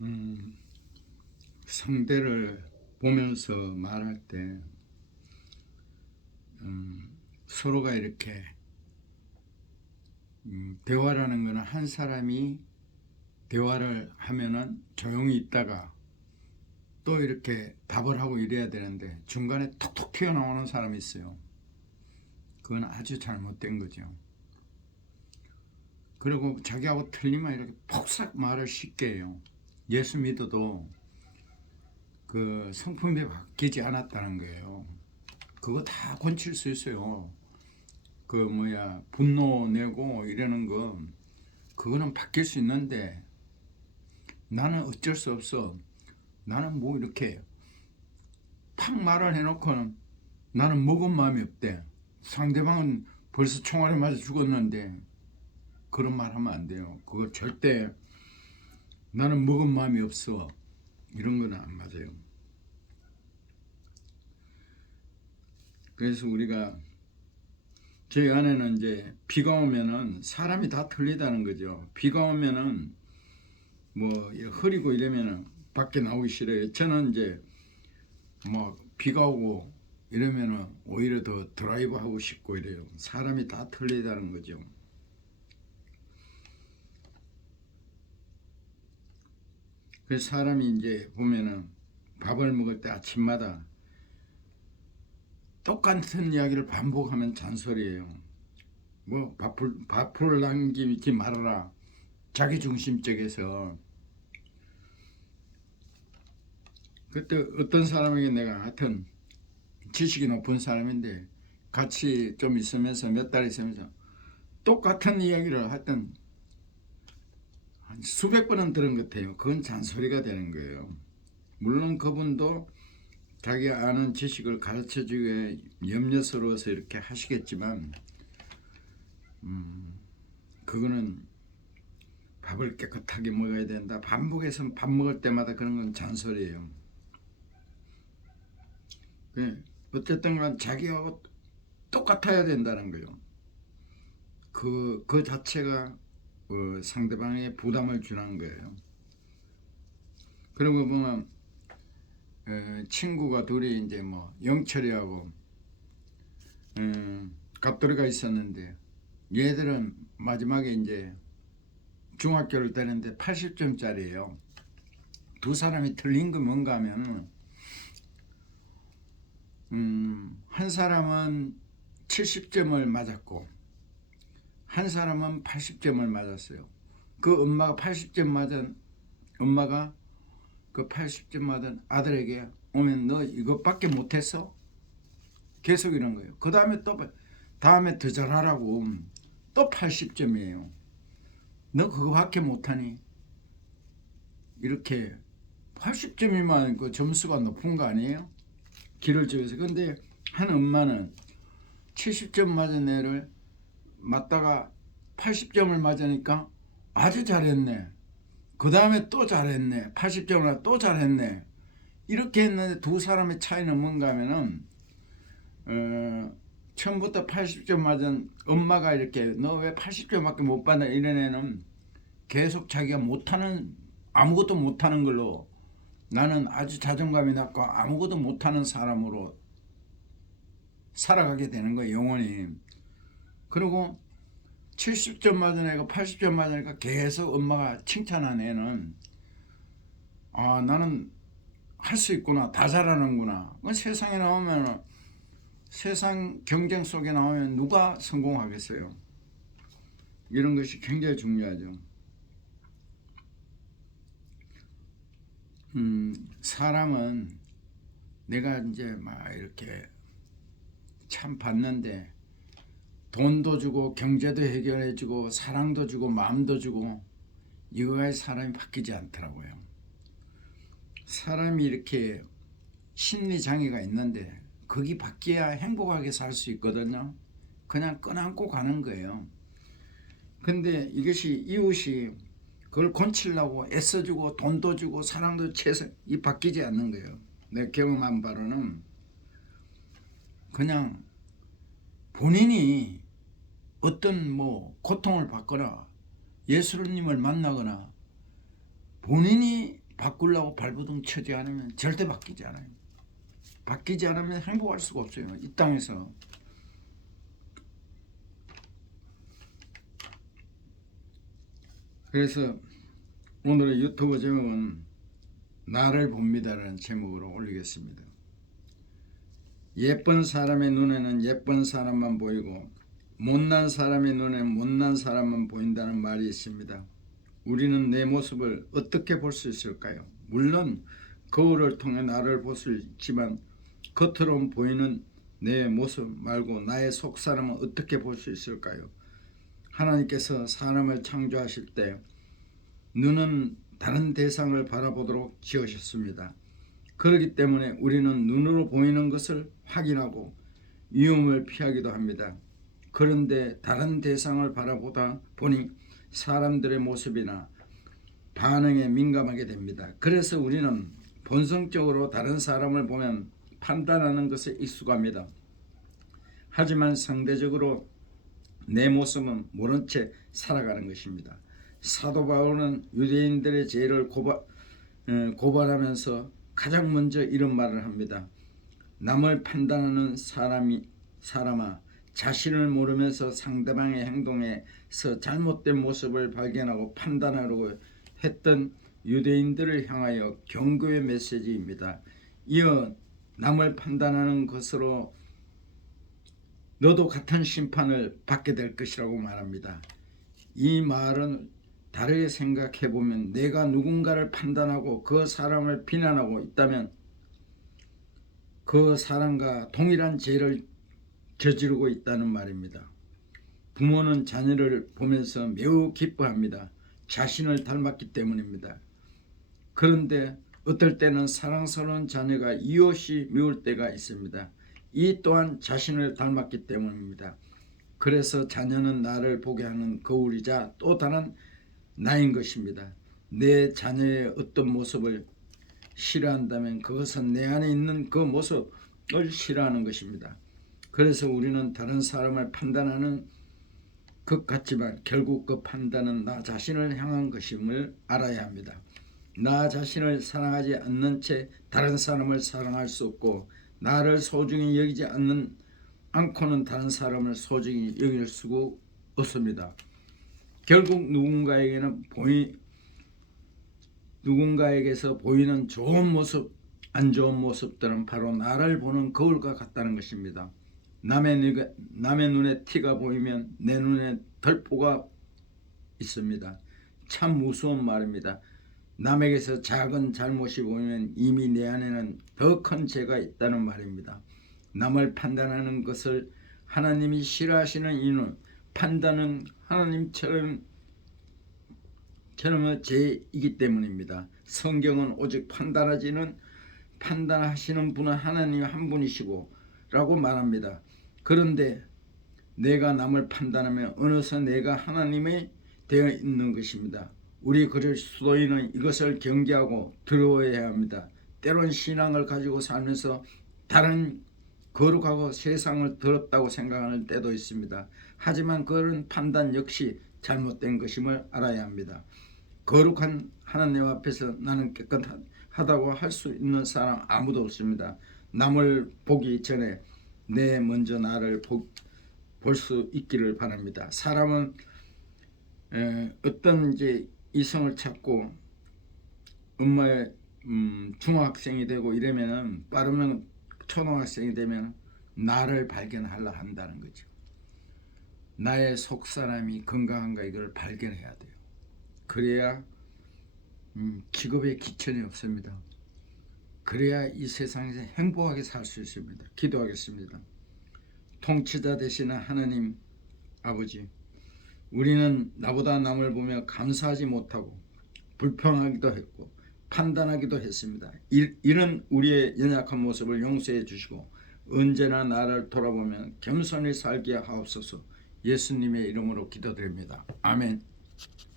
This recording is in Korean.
음, 상대를 보면서 말할 때 서로가 이렇게 대화라는 거는 한 사람이 대화를 하면은 조용히 있다가 또 이렇게 답을 하고 이래야 되는데 중간에 톡톡 튀어나오는 사람이 있어요. 그건 아주 잘못된 거죠. 그리고 자기하고 틀리면 이렇게 폭삭 말을 쉽게 해요. 예수 믿어도 그 성품이 바뀌지 않았다는 거예요. 그거 다 고칠 수 있어요. 분노 내고 이러는 거 그거는 바뀔 수 있는데 나는 어쩔 수 없어. 나는 뭐 이렇게 팍 말을 해놓고는 나는 먹은 마음이 없대. 상대방은 벌써 총알에 맞아 죽었는데 그런 말 하면 안 돼요. 그거 절대 나는 먹은 마음이 없어. 이런 거는 안 맞아요. 그래서 우리가 저희 안에는 이제 비가 오면은 사람이 다 틀리다는 거죠. 비가 오면은 뭐 흐리고 이러면은 밖에 나오기 싫어요. 저는 이제 뭐 비가 오고 이러면은 오히려 더 드라이브 하고 싶고 이래요. 사람이 다 틀리다는 거죠. 그래서 사람이 이제 보면은 밥을 먹을 때 아침마다 똑같은 이야기를 반복하면 잔소리예요. 뭐 밥을 남기지 말아라. 자기중심적에서 그때 어떤 사람에게 내가 하여튼 지식이 높은 사람인데 같이 좀 있으면서 몇 달 있으면서 똑같은 이야기를 하여튼 한 수백 번은 들은 것 같아요. 그건 잔소리가 되는 거예요. 물론 그분도 자기 아는 지식을 가르쳐주기 위해 염려스러워서 이렇게 하시겠지만 그거는 밥을 깨끗하게 먹어야 된다. 반복해서 밥 먹을 때마다 그런 건 잔소리예요. 어쨌든 간 자기하고 똑같아야 된다는 거예요. 그 자체가 상대방에게 부담을 주는 거예요. 그리고 보면 친구가 둘이 이제 뭐 영철이하고 갑돌이가 있었는데 얘들은 마지막에 이제 중학교를 다녔는데 80점짜리예요. 두 사람이 틀린 거 뭔가 하면 한 사람은 70점을 맞았고 한 사람은 80점을 맞았어요. 그 엄마가 80점 맞은 엄마가 그 80점 맞은 아들에게 오면 너 이것밖에 못했어? 계속 이런 거예요. 그 다음에 또 다음에 더 잘하라고 또 80점이에요. 너 그거밖에 못하니? 이렇게 80점이면 그 점수가 높은 거 아니에요? 길을 쪽에서. 근데 한 엄마는 70점 맞은 애를 맞다가 80점을 맞으니까 아주 잘했네. 그 다음에 또 잘했네. 80점을 또 잘했네. 이렇게 했는데 두 사람의 차이는 뭔가 하면은 처음부터 80점 맞은 엄마가 이렇게 너 왜 80점밖에 못 받나 이런 애는 계속 자기가 못하는 아무것도 못하는 걸로 나는 아주 자존감이 낮고 아무것도 못하는 사람으로 살아가게 되는 거예요. 영원히. 그리고 70점 맞은 애가 80점 맞은 애가 계속 엄마가 칭찬한 애는 나는 할 수 있구나. 다 잘하는구나. 세상에 나오면 세상 경쟁 속에 나오면 누가 성공하겠어요. 이런 것이 굉장히 중요하죠. 사람은 내가 이제 막 이렇게 참 봤는데 돈도 주고 경제도 해결해주고 사랑도 주고 마음도 주고 이거에 사람이 바뀌지 않더라고요. 사람이 이렇게 심리 장애가 있는데 거기 바뀌어야 행복하게 살 수 있거든요. 그냥 끈안고 가는 거예요. 근데 이것이 이웃이 그걸 고치려고 애써주고 돈도 주고 사랑도 채서 이 바뀌지 않는 거예요. 내가 경험한 바로는 그냥 본인이 어떤 고통을 받거나 예수님을 만나거나 본인이 바꾸려고 발버둥 쳐지 않으면 절대 바뀌지 않아요. 바뀌지 않으면 행복할 수가 없어요. 이 땅에서. 그래서 오늘의 유튜브 제목은 나를 봅니다라는 제목으로 올리겠습니다. 예쁜 사람의 눈에는 예쁜 사람만 보이고 못난 사람의 눈에는 못난 사람만 보인다는 말이 있습니다. 우리는 내 모습을 어떻게 볼 수 있을까요? 물론 거울을 통해 나를 볼 수 있지만 겉으로 보이는 내 모습 말고 나의 속사람은 어떻게 볼 수 있을까요? 하나님께서 사람을 창조하실 때 눈은 다른 대상을 바라보도록 지으셨습니다. 그렇기 때문에 우리는 눈으로 보이는 것을 확인하고 위험을 피하기도 합니다. 그런데 다른 대상을 바라보다 보니 사람들의 모습이나 반응에 민감하게 됩니다. 그래서 우리는 본성적으로 다른 사람을 보면 판단하는 것에 익숙합니다. 하지만 상대적으로 내 모습은 모른 채 살아가는 것입니다. 사도 바울은 유대인들의 죄를 고발하면서 가장 먼저 이런 말을 합니다. 남을 판단하는 사람아, 자신을 모르면서 상대방의 행동에서 잘못된 모습을 발견하고 판단하려고 했던 유대인들을 향하여 경고의 메시지입니다. 이어 남을 판단하는 것으로 너도 같은 심판을 받게 될 것이라고 말합니다. 이 말은 다르게 생각해 보면 내가 누군가를 판단하고 그 사람을 비난하고 있다면 그 사람과 동일한 죄를 저지르고 있다는 말입니다. 부모는 자녀를 보면서 매우 기뻐합니다. 자신을 닮았기 때문입니다. 그런데 어떨 때는 사랑스러운 자녀가 이웃이 미울 때가 있습니다. 이 또한 자신을 닮았기 때문입니다. 그래서 자녀는 나를 보게 하는 거울이자 또 다른 나인 것입니다. 내 자녀의 어떤 모습을 싫어한다면 그것은 내 안에 있는 그 모습을 싫어하는 것입니다. 그래서 우리는 다른 사람을 판단하는 것 같지만 결국 그 판단은 나 자신을 향한 것임을 알아야 합니다. 나 자신을 사랑하지 않는 채 다른 사람을 사랑할 수 없고 나를 소중히 여기지 않고는 다른 사람을 소중히 여길 수가 없습니다. 결국 누군가에게서 보이는 좋은 모습, 안 좋은 모습들은 바로 나를 보는 거울과 같다는 것입니다. 남의 눈에 티가 보이면 내 눈에 덜보가 있습니다. 참 무서운 말입니다. 남에게서 작은 잘못이 보이면 이미 내 안에는 더 큰 죄가 있다는 말입니다. 남을 판단하는 것을 하나님이 싫어하시는 이유는 판단은 하나님처럼 죄이기 때문입니다. 성경은 오직 판단하시는 분은 하나님 한 분이시고 라고 말합니다. 그런데 내가 남을 판단하면 어느새 내가 하나님이 되어 있는 것입니다. 우리 그리스도인은 이것을 경계하고 두려워해야 합니다. 때론 신앙을 가지고 살면서 다른 거룩하고 세상을 더럽다고 생각하는 때도 있습니다. 하지만 그런 판단 역시 잘못된 것임을 알아야 합니다. 거룩한 하나님 앞에서 나는 깨끗하다고 할 수 있는 사람 아무도 없습니다. 남을 보기 전에 내 먼저 나를 볼 수 있기를 바랍니다. 사람은 어떤 이제 이성을 찾고 엄마의 중학생이 되고 이러면은 빠르면 초등학생이 되면 나를 발견하려 한다는 거죠. 나의 속사람이 건강한가 이걸 발견해야 돼요. 그래야 직업에 기천이 없습니다. 그래야 이 세상에서 행복하게 살 수 있습니다. 기도하겠습니다. 통치자 되시는 하나님 아버지, 우리는 나보다 남을 보며 감사하지 못하고 불평하기도 했고 판단하기도 했습니다. 이런 우리의 연약한 모습을 용서해 주시고 언제나 나를 돌아보면 겸손히 살게 하옵소서. 예수님의 이름으로 기도드립니다. 아멘.